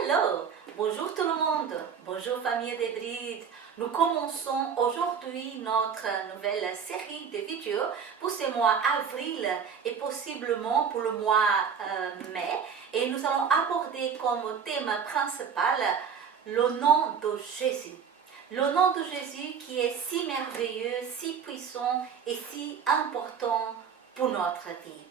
Hello, bonjour tout le monde, bonjour famille des Brides. Nous commençons aujourd'hui notre nouvelle série de vidéos pour ce mois avril et possiblement pour le mois mai. Et nous allons aborder comme thème principal le nom de Jésus. Le nom de Jésus qui est si merveilleux, si puissant et si important pour notre vie.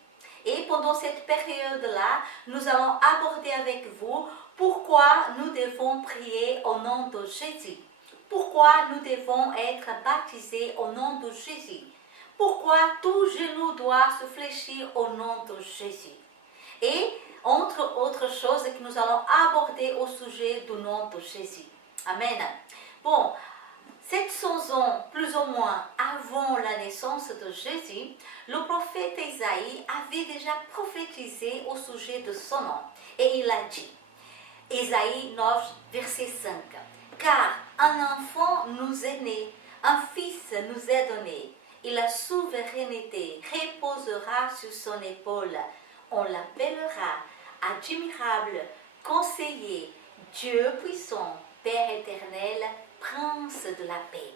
Et pendant cette période-là, nous allons aborder avec vous pourquoi nous devons prier au nom de Jésus. Pourquoi nous devons être baptisés au nom de Jésus. Pourquoi tout genou doit se fléchir au nom de Jésus. Et entre autres choses que nous allons aborder au sujet du nom de Jésus. Amen. Bon, 700 ans plus ou moins avant la naissance de Jésus, le prophète Isaïe avait déjà prophétisé au sujet de son nom. Et il a dit, Isaïe 9, verset 5, « Car un enfant nous est né, un fils nous est donné, et la souveraineté reposera sur son épaule. On l'appellera admirable, conseiller, Dieu puissant, Père éternel, Prince de la paix. »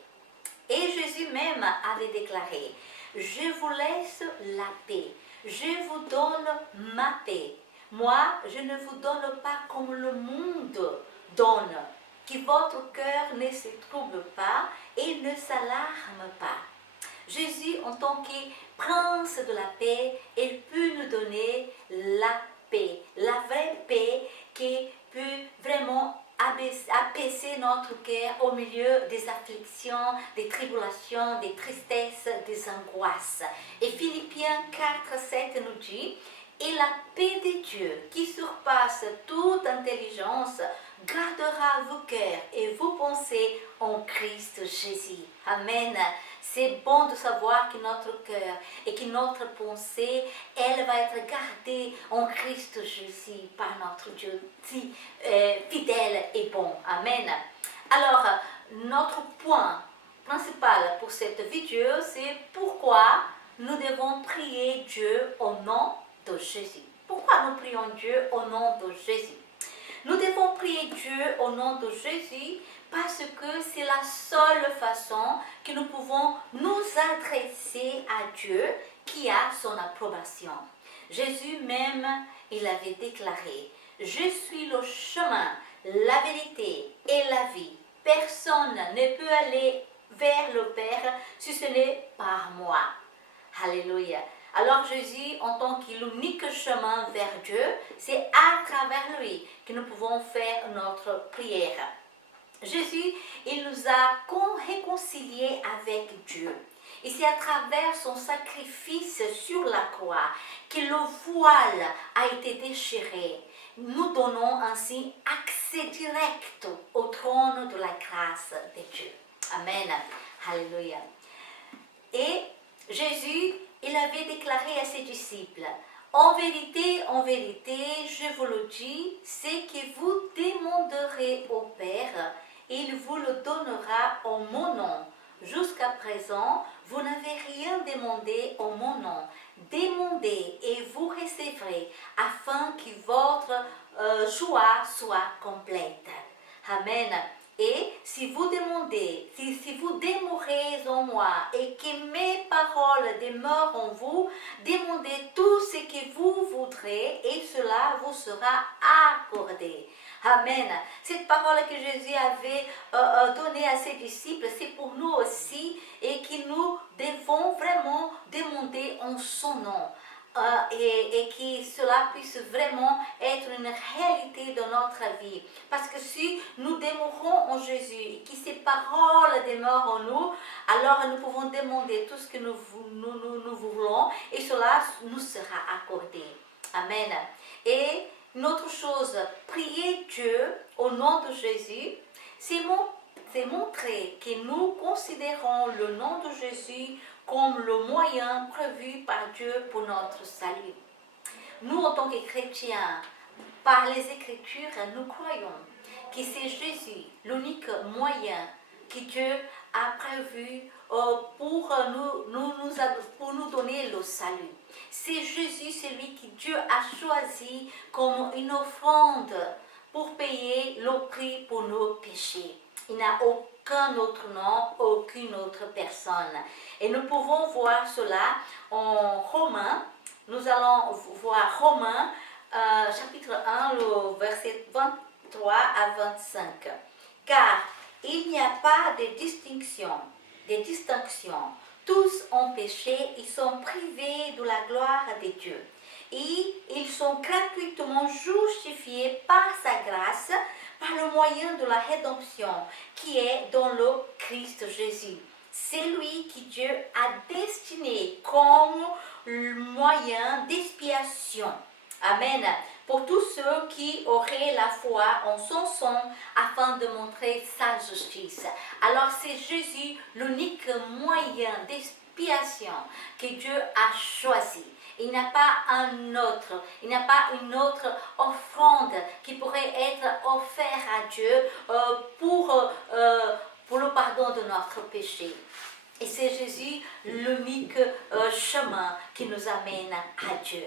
Et Jésus même avait déclaré, « Je vous laisse la paix, je vous donne ma paix. Moi, je ne vous donne pas comme le monde donne, que votre cœur ne se trouble pas et ne s'alarme pas. » Jésus, en tant que prince de la paix, il peut nous donner la vraie paix qui peut vraiment apaiser notre cœur au milieu des afflictions, des tribulations, des tristesses, des angoisses. Et Philippiens 4, 7 nous dit, « Et la paix de Dieu, qui surpasse toute intelligence, gardera vos cœurs et vos pensées en Christ Jésus. » Amen. C'est bon de savoir que notre cœur et que notre pensée, elle va être gardée en Christ Jésus par notre Dieu si fidèle et bon. Amen. Alors, notre point principal pour cette vidéo, c'est pourquoi nous devons prier Dieu au nom de Jésus. Pourquoi nous prions Dieu au nom de Jésus? Nous devons prier Dieu au nom de Jésus parce que c'est la seule façon que nous pouvons nous adresser à Dieu qui a son approbation. Jésus même, il avait déclaré, « Je suis le chemin, la vérité et la vie. Personne ne peut aller vers le Père si ce n'est par moi. » Alléluia. Alors Jésus, en tant que l'unique chemin vers Dieu, c'est à travers lui que nous pouvons faire notre prière. Jésus, il nous a réconciliés avec Dieu. Et c'est à travers son sacrifice sur la croix que le voile a été déchiré. Nous donnons ainsi accès direct au trône de la grâce de Dieu. Amen. Alléluia. Et Jésus, il avait déclaré à ses disciples, « En vérité, je vous le dis, ce que vous demanderez au Père, il vous le donnera en mon nom. Jusqu'à présent, vous n'avez rien demandé en mon nom. Demandez et vous recevrez, afin que votre joie soit complète. » Amen. Et si vous demandez, si vous demeurez en moi et que mes paroles demeurent en vous, demandez tout ce que vous voudrez et cela vous sera accordé. Amen. Cette parole que Jésus avait donnée à ses disciples, c'est pour nous aussi et que nous devons vraiment demander en son nom. Et que cela puisse vraiment être une réalité de notre vie. Parce que si nous demeurons en Jésus et que ses paroles demeurent en nous, alors nous pouvons demander tout ce que nous voulons et cela nous sera accordé. Amen. Et une autre chose, prier Dieu au nom de Jésus, c'est montrer que nous considérons le nom de Jésus comme le moyen prévu par Dieu pour notre salut. Nous, en tant que chrétiens, par les Écritures, nous croyons que c'est Jésus, l'unique moyen que Dieu a prévu pour nous donner le salut. C'est Jésus, celui que Dieu a choisi comme une offrande pour payer payé le prix pour nos péchés. Il n'a aucun autre nom, aucune autre personne. Et nous pouvons voir cela en Romains. Nous allons voir Romains, chapitre 1, le verset 23 à 25. Car il n'y a pas de distinctions. Tous ont péché, ils sont privés de la gloire de Dieu. Et ils sont gratuitement justifiés par sa grâce, par le moyen de la rédemption qui est dans le Christ Jésus. C'est lui que Dieu a destiné comme moyen d'expiation. Amen. Pour tous ceux qui auraient la foi en son sang afin de montrer sa justice. Alors c'est Jésus l'unique moyen d'expiation que Dieu a choisi. Il n'y a pas un autre, il n'y a pas une autre offrande qui pourrait être offerte à Dieu pour le pardon de notre péché. Et c'est Jésus l'unique chemin qui nous amène à Dieu.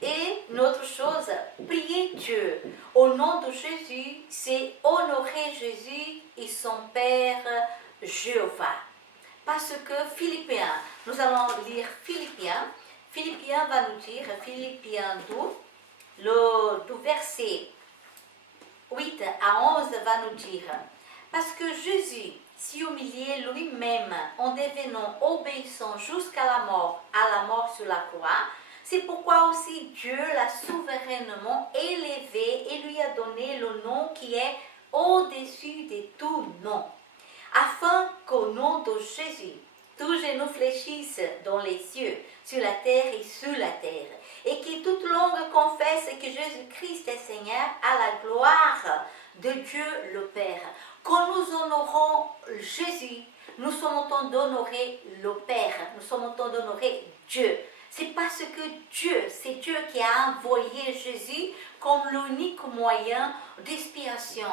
Et une autre chose, prier Dieu au nom de Jésus, c'est honorer Jésus et son Père Jéhovah. Parce que Philippiens, nous allons lire Philippiens. Philippiens va nous dire, Philippiens 2, le verset 8 à 11 va nous dire, parce que Jésus s'est humilié lui-même en devenant obéissant jusqu'à la mort sur la croix, c'est pourquoi aussi Dieu l'a souverainement élevé et lui a donné le nom qui est au-dessus de tout nom, afin qu'au nom de Jésus, tous genoux fléchissent dans les cieux, sur la terre et sous la terre, et que toute langue confesse que Jésus-Christ est Seigneur à la gloire de Dieu le Père. Quand nous honorons Jésus, nous sommes en train d'honorer le Père, nous sommes en train d'honorer Dieu. C'est parce que c'est Dieu qui a envoyé Jésus comme l'unique moyen d'expiation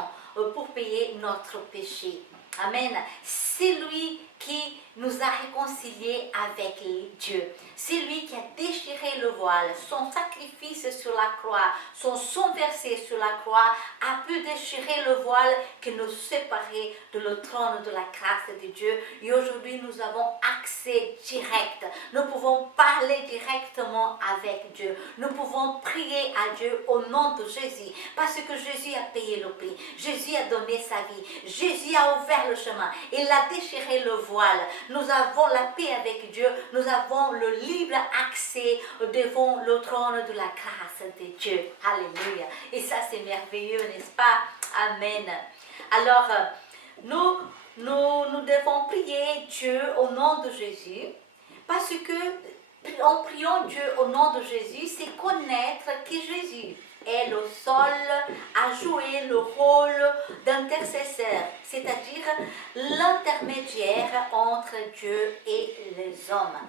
pour payer notre péché. Amen. C'est lui qui nous a réconciliés avec Dieu. C'est lui qui a déchiré le voile. Son sacrifice sur la croix, son sang versé sur la croix a pu déchirer le voile qui nous séparait de le trône de la grâce de Dieu. Et aujourd'hui, nous avons accès direct. Nous pouvons parler directement avec Dieu. Nous pouvons prier à Dieu au nom de Jésus. Parce que Jésus a payé le prix. Jésus a donné sa vie. Jésus a ouvert le chemin. Il a déchiré le voile. Nous avons la paix avec Dieu. Nous avons le libre accès devant le trône de la grâce de Dieu. Alléluia. Et ça, c'est merveilleux, n'est-ce pas? Amen. Alors, nous devons prier Dieu au nom de Jésus parce que en priant Dieu au nom de Jésus, c'est connaître que Jésus est le seul à jouer le rôle d'intercesseur, c'est-à-dire l'intermédiaire entre Dieu et les hommes.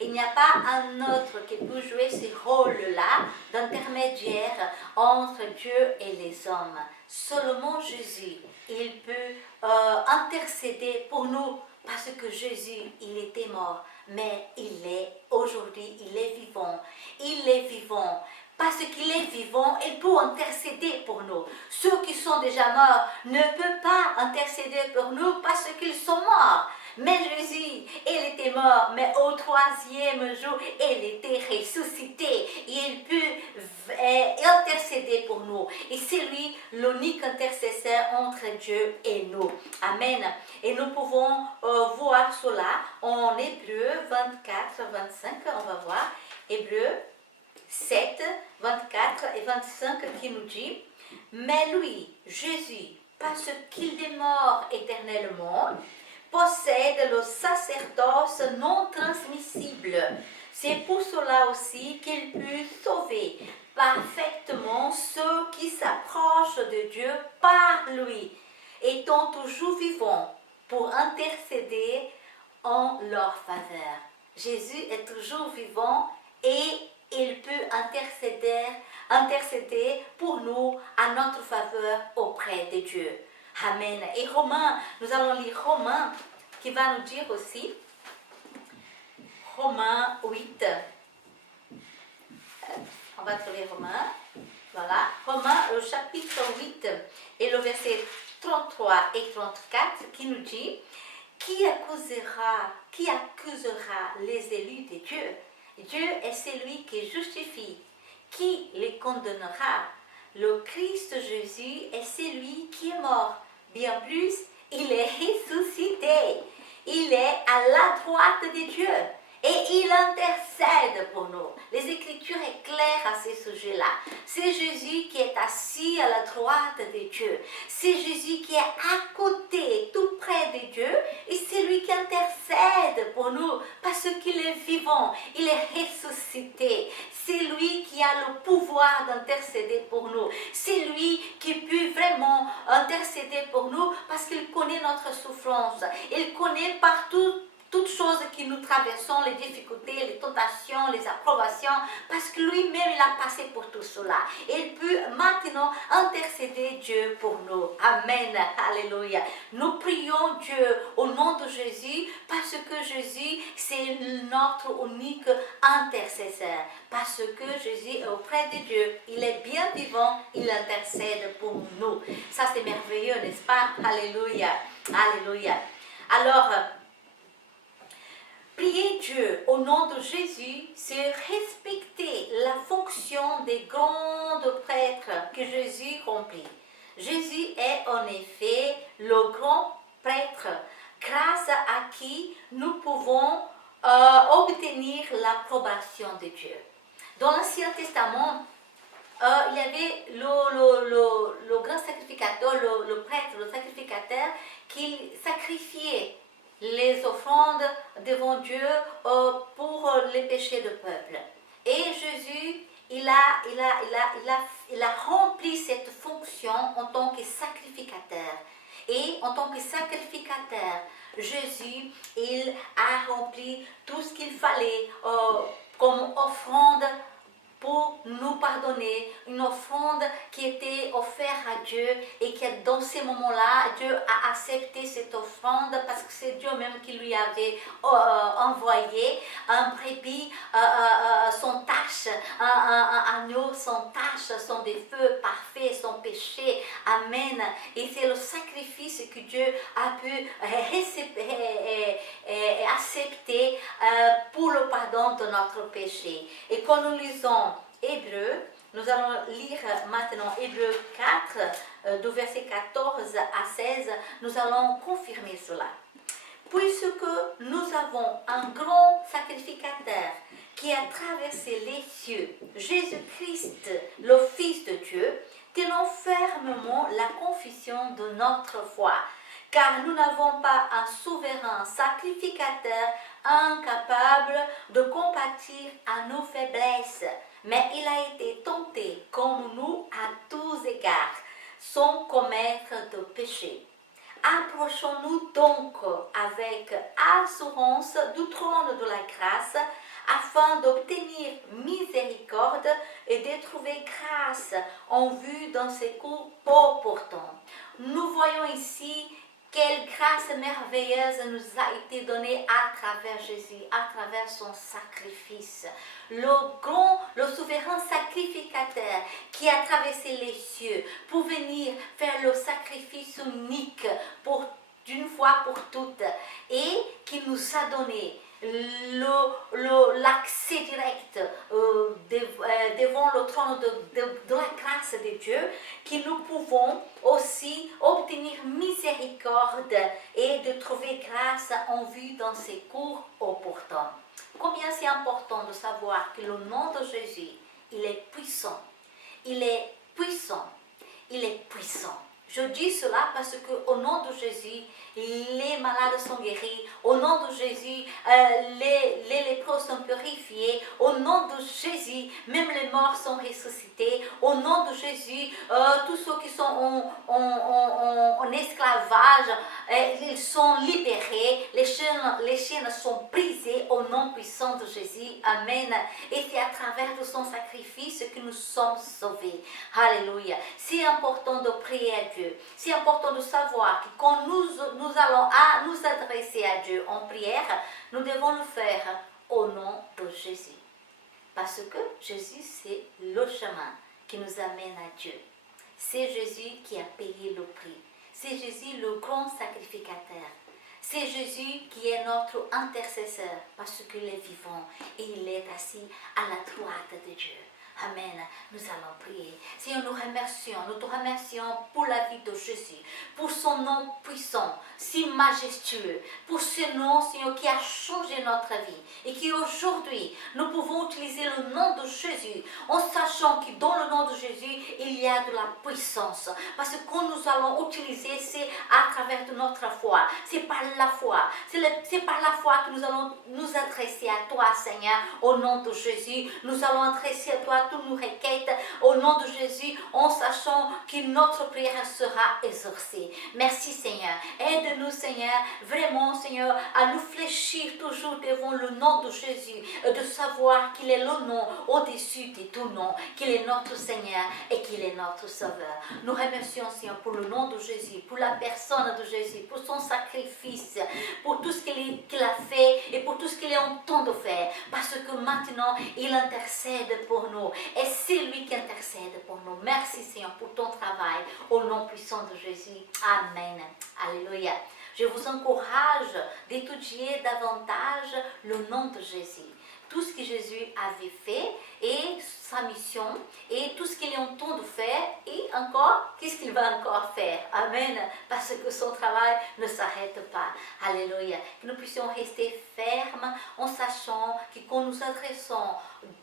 Il n'y a pas un autre qui peut jouer ce rôle-là d'intermédiaire entre Dieu et les hommes. Seulement Jésus, il peut intercéder pour nous parce que Jésus, il était mort, mais aujourd'hui, il est vivant. Il est vivant. Parce qu'il est vivant, il peut intercéder pour nous. Ceux qui sont déjà morts ne peuvent pas intercéder pour nous parce qu'ils sont morts. Mais Jésus, il était mort, mais au troisième jour, il était ressuscité. Il peut intercéder pour nous. Et c'est lui l'unique intercesseur entre Dieu et nous. Amen. Et nous pouvons voir cela en Hébreux 24-25. On va voir Hébreux 7, 24 et 25 qui nous dit, mais lui, Jésus, parce qu'il est mort éternellement, possède le sacerdoce non transmissible. C'est pour cela aussi qu'il peut sauver parfaitement ceux qui s'approchent de Dieu par lui, étant toujours vivants pour intercéder en leur faveur. Jésus est toujours vivant et il peut intercéder pour nous à notre faveur auprès de Dieu. Amen. Et Romains, nous allons lire Romains qui va nous dire aussi, Romains 8. On va trouver Romains. Voilà, Romains au chapitre 8 et le verset 33 et 34 qui nous dit qui accusera les élus de Dieu? Dieu est celui qui justifie. Qui les condamnera? Le Christ Jésus est celui qui est mort. Bien plus, il est ressuscité. Il est à la droite de Dieu. Et il intercède pour nous. Les Écritures sont claires à ce sujet-là. C'est Jésus qui est assis à la droite de Dieu. C'est Jésus qui est à côté, tout près de Dieu. Et c'est lui qui intercède pour nous parce qu'il est vivant. Il est ressuscité. C'est lui qui a le pouvoir d'intercéder pour nous. C'est lui qui peut vraiment intercéder pour nous parce qu'il connaît notre souffrance. Il connaît partout toutes choses que nous traversons, les difficultés, les tentations, les approbations, parce que lui-même, il a passé pour tout cela. Et il peut maintenant intercéder Dieu pour nous. Amen. Alléluia. Nous prions Dieu au nom de Jésus, parce que Jésus, c'est notre unique intercesseur. Parce que Jésus est auprès de Dieu. Il est bien vivant, il intercède pour nous. Ça, c'est merveilleux, n'est-ce pas? Alléluia. Alléluia. Alors, prier Dieu au nom de Jésus, c'est respecter la fonction des grands prêtres que Jésus remplit. Jésus est en effet le grand prêtre grâce à qui nous pouvons obtenir l'approbation de Dieu. Dans l'Ancien Testament, il y avait le grand sacrificateur, le prêtre, le sacrificateur qui sacrifiait les offrandes devant Dieu pour les péchés du peuple. Et Jésus, il a rempli cette fonction en tant que sacrificateur. Et en tant que sacrificateur, Jésus, il a rempli tout ce qu'il fallait comme offrande pour nous pardonner, une offrande qui était offerte à Dieu et que dans ces moments-là, Dieu a accepté cette offrande parce que c'est Dieu même qui lui avait envoyé un brebis sans tache, un agneau sans tache, sans défaut, parfait, sans péché. Amen. Et c'est le sacrifice que Dieu a pu accepter pour le pardon de notre péché. Et quand nous lisons Hébreux, nous allons lire maintenant Hébreux 4, du verset 14 à 16, nous allons confirmer cela. Puisque nous avons un grand sacrificateur qui a traversé les cieux, Jésus-Christ, le Fils de Dieu, tenons fermement la confession de notre foi. Car nous n'avons pas un souverain sacrificateur incapable de compatir à nos faiblesses, mais il a été tenté comme nous à tous égards, sans commettre de péché. Approchons-nous donc avec assurance du trône de la grâce, afin d'obtenir miséricorde et de trouver grâce en vue d'un secours opportun. Nous voyons ici quelle grâce merveilleuse nous a été donnée à travers Jésus, à travers son sacrifice. Le souverain sacrificateur qui a traversé les cieux pour venir faire le sacrifice unique d'une fois pour toutes et qui nous a donné l'accès direct devant le trône de la grâce de Dieu, que nous pouvons aussi obtenir miséricorde et de trouver grâce en vue d'un secours opportun. Combien c'est important de savoir que le nom de Jésus, il est puissant. Il est puissant. Il est puissant. Je dis cela parce qu'au nom de Jésus, les malades sont guéris. Au nom de Jésus, les lépreux sont purifiés. Au nom de Jésus, même les morts sont ressuscités. Au nom de Jésus, tous ceux qui sont en esclavage, ils sont libérés. Les chaînes sont brisées au nom puissant de Jésus. Amen. Et c'est à travers de son sacrifice que nous sommes sauvés. Alléluia. C'est important de prier à Dieu. C'est important de savoir que quand nous allons nous adresser à Dieu en prière, nous devons le faire au nom de Jésus. Parce que Jésus, c'est le chemin qui nous amène à Dieu. C'est Jésus qui a payé le prix. C'est Jésus le grand sacrificateur. C'est Jésus qui est notre intercesseur parce qu'il est vivant et il est assis à la droite de Dieu. Amen. Nous allons prier. Seigneur, nous te remercions pour la vie de Jésus, pour son nom puissant, si majestueux, pour ce nom, Seigneur, qui a changé notre vie et qui aujourd'hui, nous pouvons utiliser le nom de Jésus en sachant que dans le nom de Jésus, il y a de la puissance. Parce que quand nous allons utiliser, c'est à travers de notre foi. C'est par la foi. C'est par la foi que nous allons nous adresser à toi, Seigneur, au nom de Jésus. Nous allons adresser à toi toutes nos requêtes au nom de Jésus en sachant que notre prière sera exaucée. Merci Seigneur. Aide-nous Seigneur, vraiment Seigneur, à nous fléchir toujours devant le nom de Jésus, de savoir qu'il est le nom au-dessus de tout nom, qu'il est notre Seigneur et qu'il est notre Sauveur. Nous remercions Seigneur pour le nom de Jésus, pour la personne de Jésus, pour son sacrifice, pour tout ce qu'il a fait et pour tout ce qu'il est en train de faire, parce que maintenant il intercède pour nous. Et c'est lui qui intercède pour nous. Merci Seigneur pour ton travail. Au nom puissant de Jésus. Amen. Alléluia. Je vous encourage d'étudier davantage le nom de Jésus. Tout ce que Jésus avait fait et sa mission et tout ce qu'il est en train de faire et encore, qu'est-ce qu'il va encore faire. Amen. Parce que son travail ne s'arrête pas. Alléluia. Que nous puissions rester fermes en sachant que quand nous adressons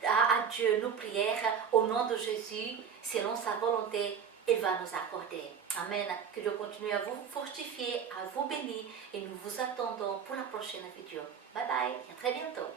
à Dieu nos prières au nom de Jésus, selon sa volonté, il va nous accorder. Amen. Que Dieu continue à vous fortifier, à vous bénir et nous vous attendons pour la prochaine vidéo. Bye bye et à très bientôt.